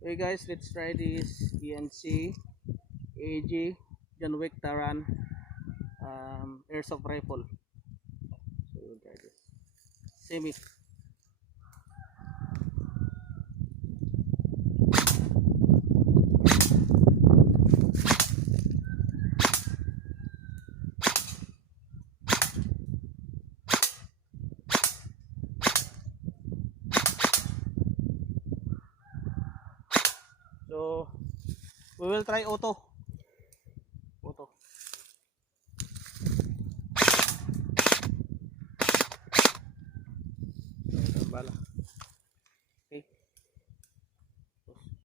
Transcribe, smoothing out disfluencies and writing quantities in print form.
Okay guys, let's try this ENC AG John Wick Taran airsoft rifle. So we'll try this. Semi. So we will try auto.